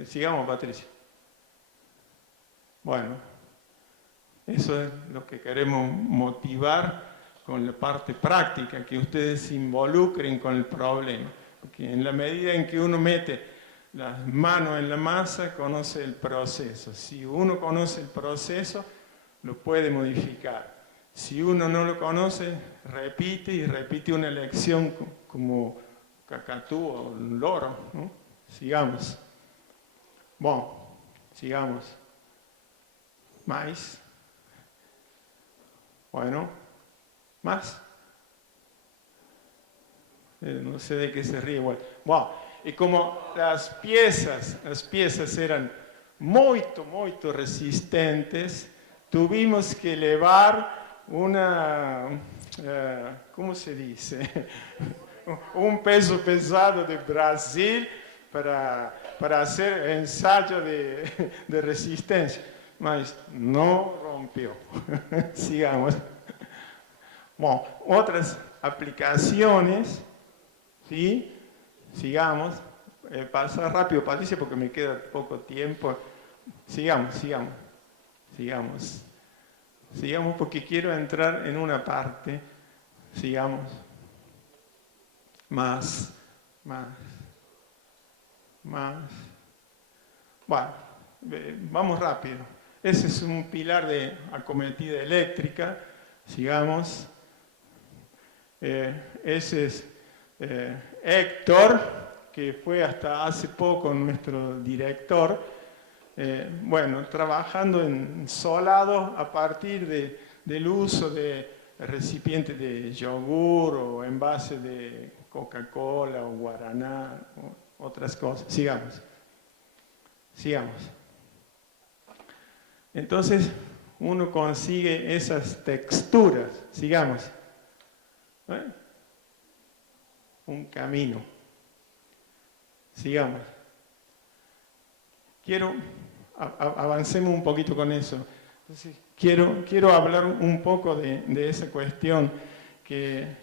Sigamos, Patricia. Bueno, eso es lo que queremos motivar con la parte práctica, que ustedes se involucren con el problema. Porque en la medida en que uno mete las manos en la masa, conoce el proceso. Si uno conoce el proceso, lo puede modificar. Si uno no lo conoce, repite y repite una lección como cacatú o un loro, ¿no? Sigamos. Bueno, sigamos. Mais. Bueno, más. No sé de qué se ríe igual. Bueno, y como las piezas eran muy resistentes, tuvimos que elevar ¿cómo se dice? Un peso pesado de Brasil para hacer ensayo de resistencia. Mas no rompió. Sigamos. Bueno, otras aplicaciones, ¿sí? Sigamos. Pasa rápido, Patricia, porque me queda poco tiempo. Sigamos. Sigamos porque quiero entrar en una parte. Sigamos. Más. Bueno, vamos rápido. Ese es un pilar de acometida eléctrica. Sigamos. Ese es Héctor, que fue hasta hace poco nuestro director. Bueno, trabajando en solado a partir del uso de recipientes de yogur o envases de Coca-Cola o Guaraná o otras cosas. Sigamos. Entonces, uno consigue esas texturas. Sigamos. Un camino. Sigamos. Avancemos un poquito con eso. Entonces, quiero hablar un poco de esa cuestión que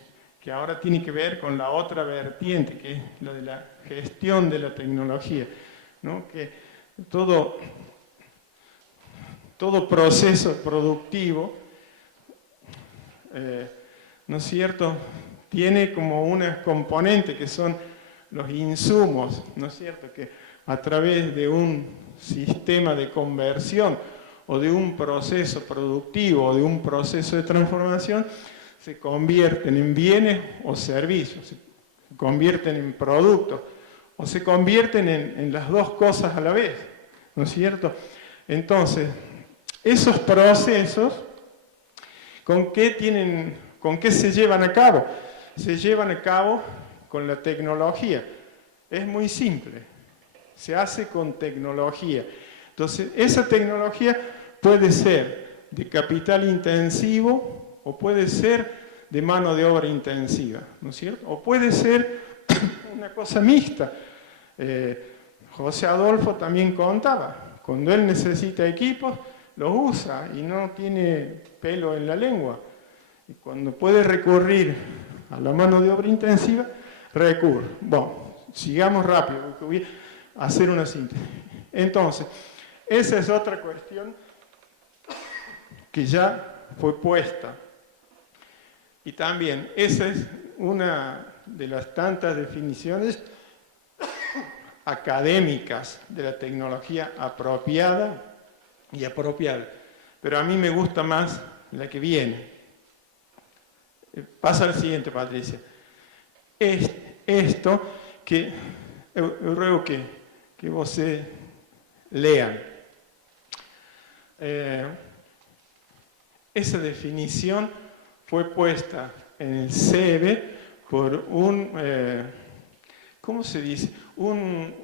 ahora tiene que ver con la otra vertiente, que es la de la gestión de la tecnología, ¿no? Que todo todo proceso productivo, ¿no es cierto?, tiene como unas componentes que son los insumos, ¿no es cierto?, que a través de un sistema de conversión o de un proceso productivo o de un proceso de transformación se convierten en bienes o servicios, se convierten en productos o se convierten en las dos cosas a la vez, ¿no es cierto? Entonces, esos procesos, ¿con qué se llevan a cabo? Se llevan a cabo con la tecnología. Es muy simple. Se hace con tecnología. Entonces, esa tecnología puede ser de capital intensivo o puede ser de mano de obra intensiva, ¿no es cierto? O puede ser una cosa mixta. José Adolfo también contaba, cuando él necesita equipos, los usa y no tiene pelo en la lengua. Y cuando puede recurrir a la mano de obra intensiva, recurre. Bueno, sigamos rápido, porque voy a hacer una síntesis. Entonces, esa es otra cuestión que ya fue puesta. Y también, esa es una de las tantas definiciones académicas de la tecnología apropiada y apropiable. Pero a mí me gusta más la que viene. Pasa al siguiente, Patricia. Esto que yo ruego que vocês lean. Esa definición fue puesta en el CEBE por un, ¿cómo se dice? Un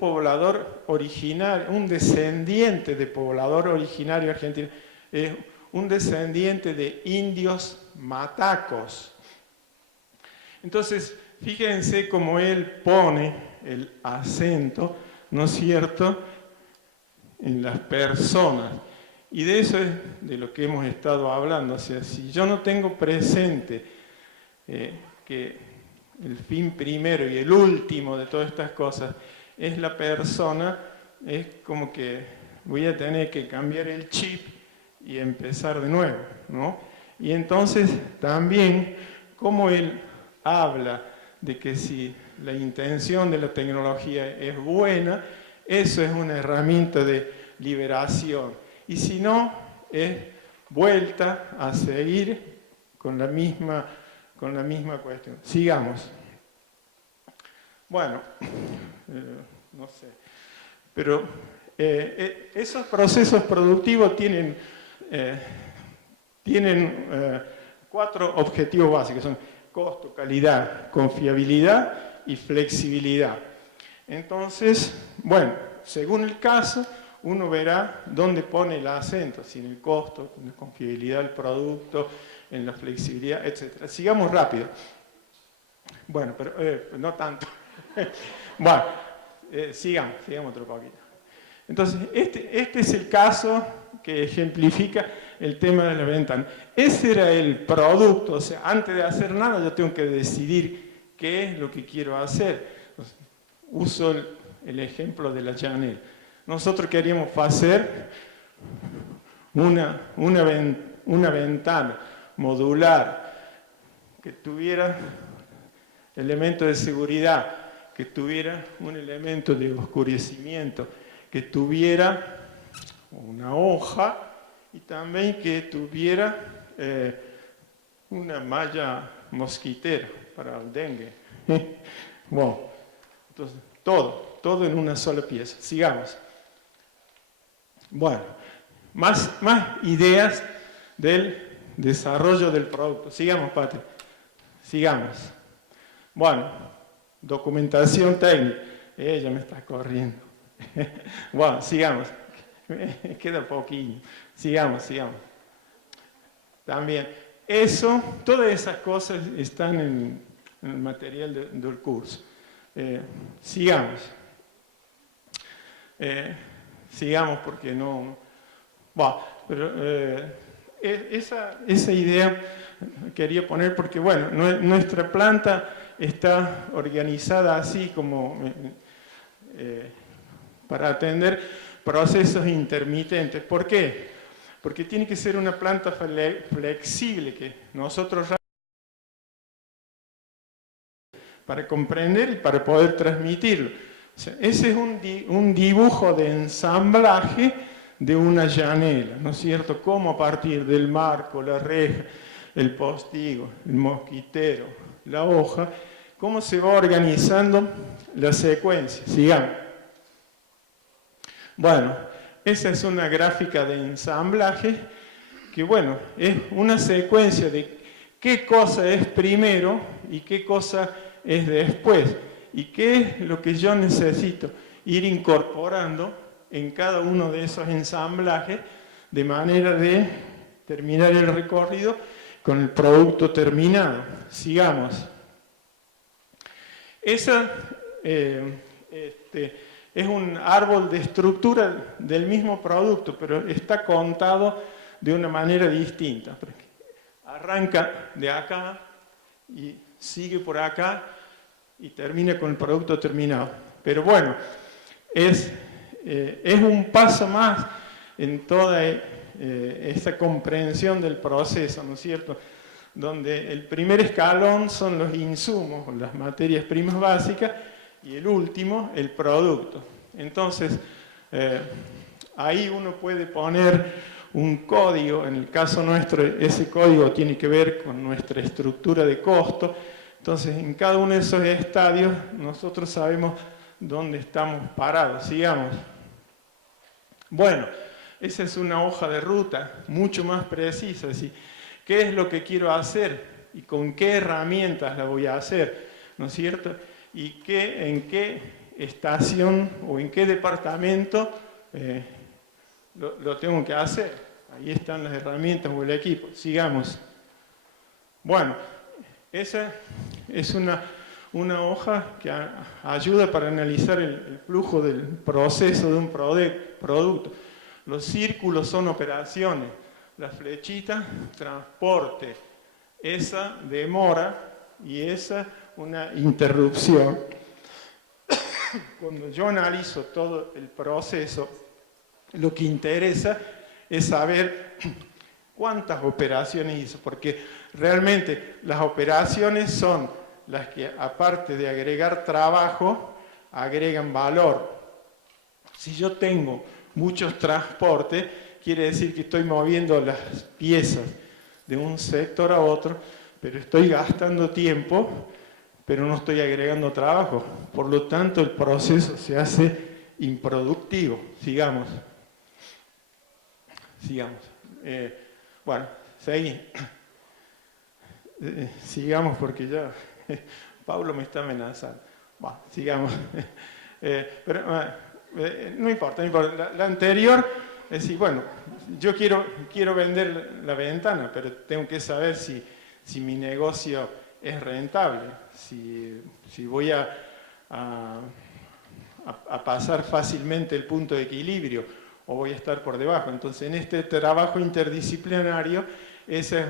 poblador originario, un descendiente de poblador originario argentino, un descendiente de indios matacos. Entonces, fíjense cómo él pone el acento, ¿no es cierto?, en las personas. Y de eso es de lo que hemos estado hablando. O sea, si yo no tengo presente que el fin primero y el último de todas estas cosas es la persona, es como que voy a tener que cambiar el chip y empezar de nuevo, ¿no? Y entonces también, como él habla de que si la intención de la tecnología es buena, eso es una herramienta de liberación. Y si no, es vuelta a seguir con la misma cuestión. Sigamos. Bueno, no sé. Pero esos procesos productivos tienen 4 objetivos básicos. Son costo, calidad, confiabilidad y flexibilidad. Entonces, bueno, según el caso, uno verá dónde pone el acento, si en el costo, en la confiabilidad del producto, en la flexibilidad, etc. Sigamos rápido. Bueno, pero no tanto. Bueno, sigamos otro poquito. Entonces, este es el caso que ejemplifica el tema de la ventana. Ese era el producto, o sea, antes de hacer nada yo tengo que decidir qué es lo que quiero hacer. Entonces, uso el ejemplo de la Chanel. Nosotros queríamos hacer una ventana modular que tuviera elementos de seguridad, que tuviera un elemento de oscurecimiento, que tuviera una hoja y también que tuviera una malla mosquitera para el dengue. Bueno, entonces todo en una sola pieza. Sigamos. Bueno, más ideas del desarrollo del producto. Sigamos, Pati. Sigamos. Bueno, documentación técnica. Ella me está corriendo. Bueno, sigamos. Queda poquillo. Sigamos. También, todas esas cosas están en el material del curso. Sigamos. Sigamos porque no... Bueno, pero esa idea quería poner porque, bueno, nuestra planta está organizada así como para atender procesos intermitentes. ¿Por qué? Porque tiene que ser una planta flexible que nosotros para comprender y para poder transmitirlo. O sea, ese es un dibujo de ensamblaje de una llanela, ¿no es cierto? Cómo a partir del marco, la reja, el postigo, el mosquitero, la hoja, cómo se va organizando la secuencia. Sigamos. Bueno, esa es una gráfica de ensamblaje que, bueno, es una secuencia de qué cosa es primero y qué cosa es después. Y qué es lo que yo necesito ir incorporando en cada uno de esos ensamblajes de manera de terminar el recorrido con el producto terminado. Sigamos. Esa es un árbol de estructura del mismo producto, pero está contado de una manera distinta. Arranca de acá y sigue por acá y termina con el producto terminado. Pero bueno, es un paso más en toda esta comprensión del proceso, ¿no es cierto? Donde el primer escalón son los insumos, las materias primas básicas, y el último, el producto. Entonces, ahí uno puede poner un código, en el caso nuestro, ese código tiene que ver con nuestra estructura de costo. Entonces, en cada uno de esos estadios, nosotros sabemos dónde estamos parados. Sigamos. Bueno, esa es una hoja de ruta mucho más precisa. Es decir, ¿qué es lo que quiero hacer? ¿Y con qué herramientas la voy a hacer? ¿No es cierto? ¿Y en qué estación o en qué departamento lo tengo que hacer? Ahí están las herramientas o el equipo. Sigamos. Bueno, esa es una hoja que ayuda para analizar el flujo del proceso de un producto. Los círculos son operaciones, la flechita, transporte, esa demora y esa una interrupción. Cuando yo analizo todo el proceso, lo que interesa es saber cuántas operaciones hizo, porque realmente las operaciones son las que, aparte de agregar trabajo, agregan valor. Si yo tengo muchos transportes, quiere decir que estoy moviendo las piezas de un sector a otro, pero estoy gastando tiempo, pero no estoy agregando trabajo. Por lo tanto, el proceso se hace improductivo. Sigamos. Sigamos. Bueno, seguí. Sigamos porque ya Pablo me está amenazando. Bueno, sigamos. Pero no importa, no importa. La anterior es decir, bueno, yo quiero vender la ventana, pero tengo que saber si mi negocio es rentable, si voy a pasar fácilmente el punto de equilibrio o voy a estar por debajo. Entonces, en este trabajo interdisciplinario, ese es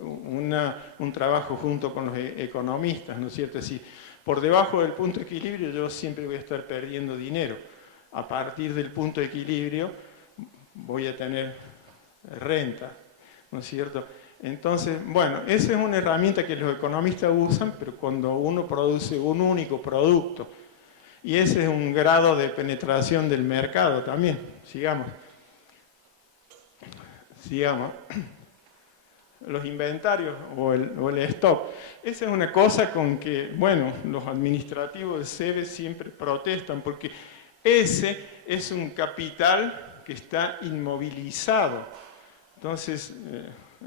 un trabajo junto con los economistas, ¿no es cierto? Es decir, por debajo del punto de equilibrio yo siempre voy a estar perdiendo dinero. A partir del punto de equilibrio voy a tener renta, ¿no es cierto? Entonces, bueno, esa es una herramienta que los economistas usan, pero cuando uno produce un único producto. Y ese es un grado de penetración del mercado también. Sigamos. Sigamos. Los inventarios o el stock. Esa es una cosa con que, bueno, los administrativos del SEBE siempre protestan, porque ese es un capital que está inmovilizado. Entonces, a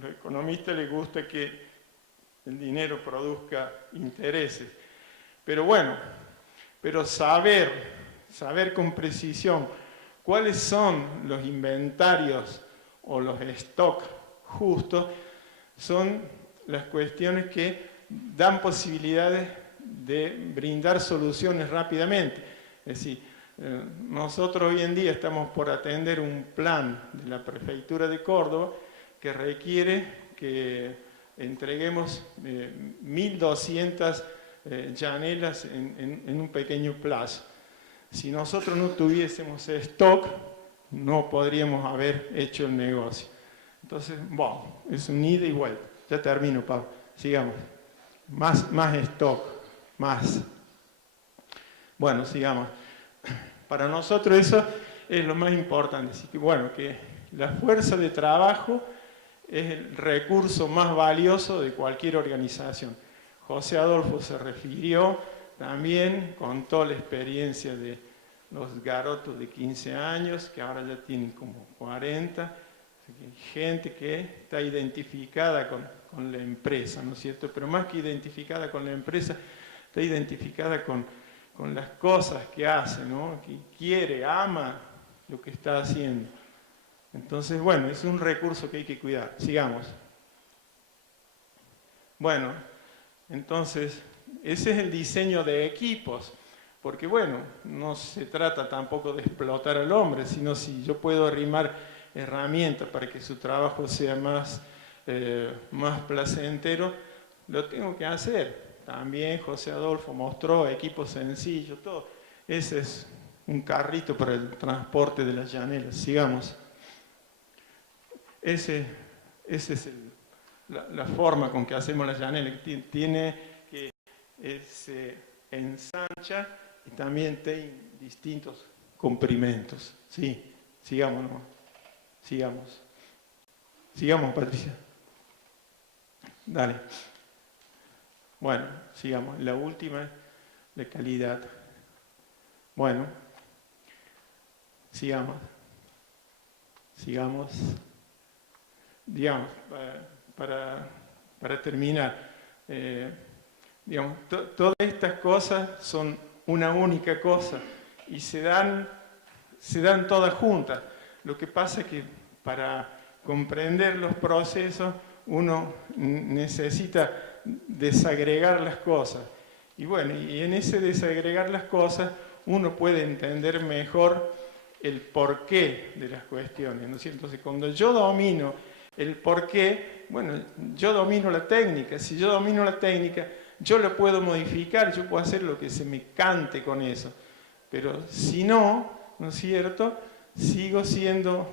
los economistas les gusta que el dinero produzca intereses. Pero bueno, saber con precisión cuáles son los inventarios o los stocks justos son las cuestiones que dan posibilidades de brindar soluciones rápidamente. Es decir, nosotros hoy en día estamos por atender un plan de la Prefectura de Córdoba que requiere que entreguemos 1.200 llanelas en un pequeño plazo. Si nosotros no tuviésemos stock, no podríamos haber hecho el negocio. Entonces, bueno, es un ida y vuelta. Ya termino, Pablo. Sigamos. Más stock, más. Bueno, sigamos. Para nosotros eso es lo más importante. Así que, bueno, que la fuerza de trabajo es el recurso más valioso de cualquier organización. José Adolfo se refirió también, contó la experiencia de los garotos de 15 años, que ahora ya tienen como 40, gente que está identificada con la empresa, ¿no es cierto? Pero más que identificada con la empresa, está identificada con las cosas que hace, ¿no? Que quiere, ama lo que está haciendo. Entonces, bueno, es un recurso que hay que cuidar. Sigamos. Bueno, entonces, ese es el diseño de equipos, porque bueno, no se trata tampoco de explotar al hombre, sino si yo puedo arrimar herramientas para que su trabajo sea más placentero, lo tengo que hacer. También José Adolfo mostró equipos sencillos, todo. Ese es un carrito para el transporte de las llaneras. Sigamos. Esa es la forma con que hacemos las llaneras. Tiene que se ensancha y también tiene distintos comprimentos. Sí, sigamos, ¿no? Sigamos. Sigamos, Patricia. Dale. Bueno, sigamos. La última, la calidad. Bueno, sigamos. Sigamos. Digamos, para terminar, digamos, todas estas cosas son una única cosa y se dan todas juntas. Lo que pasa es que para comprender los procesos uno necesita desagregar las cosas. Y bueno, y en ese desagregar las cosas uno puede entender mejor el porqué de las cuestiones, ¿no es cierto? Entonces, cuando yo domino el porqué, bueno, yo domino la técnica. Si yo domino la técnica, yo la puedo modificar, yo puedo hacer lo que se me cante con eso. Pero si no, ¿no es cierto?, sigo siendo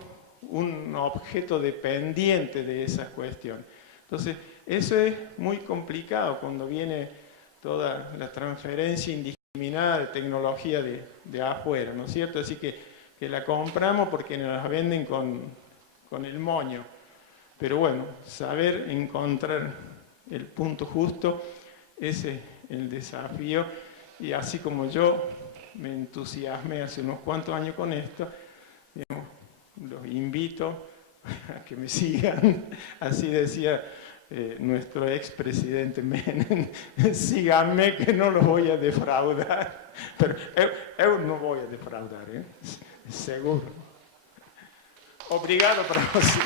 un objeto dependiente de esas cuestiones. Entonces, eso es muy complicado cuando viene toda la transferencia indiscriminada de tecnología de afuera, ¿no es cierto? Así que la compramos porque nos la venden con el moño. Pero bueno, saber encontrar el punto justo, ese es el desafío. Y así como yo me entusiasmé hace unos cuantos años con esto, digamos, los invito a que me sigan. Así decía nuestro expresidente Menem, síganme que no los voy a defraudar. Pero yo no voy a defraudar, seguro. Obrigado para você.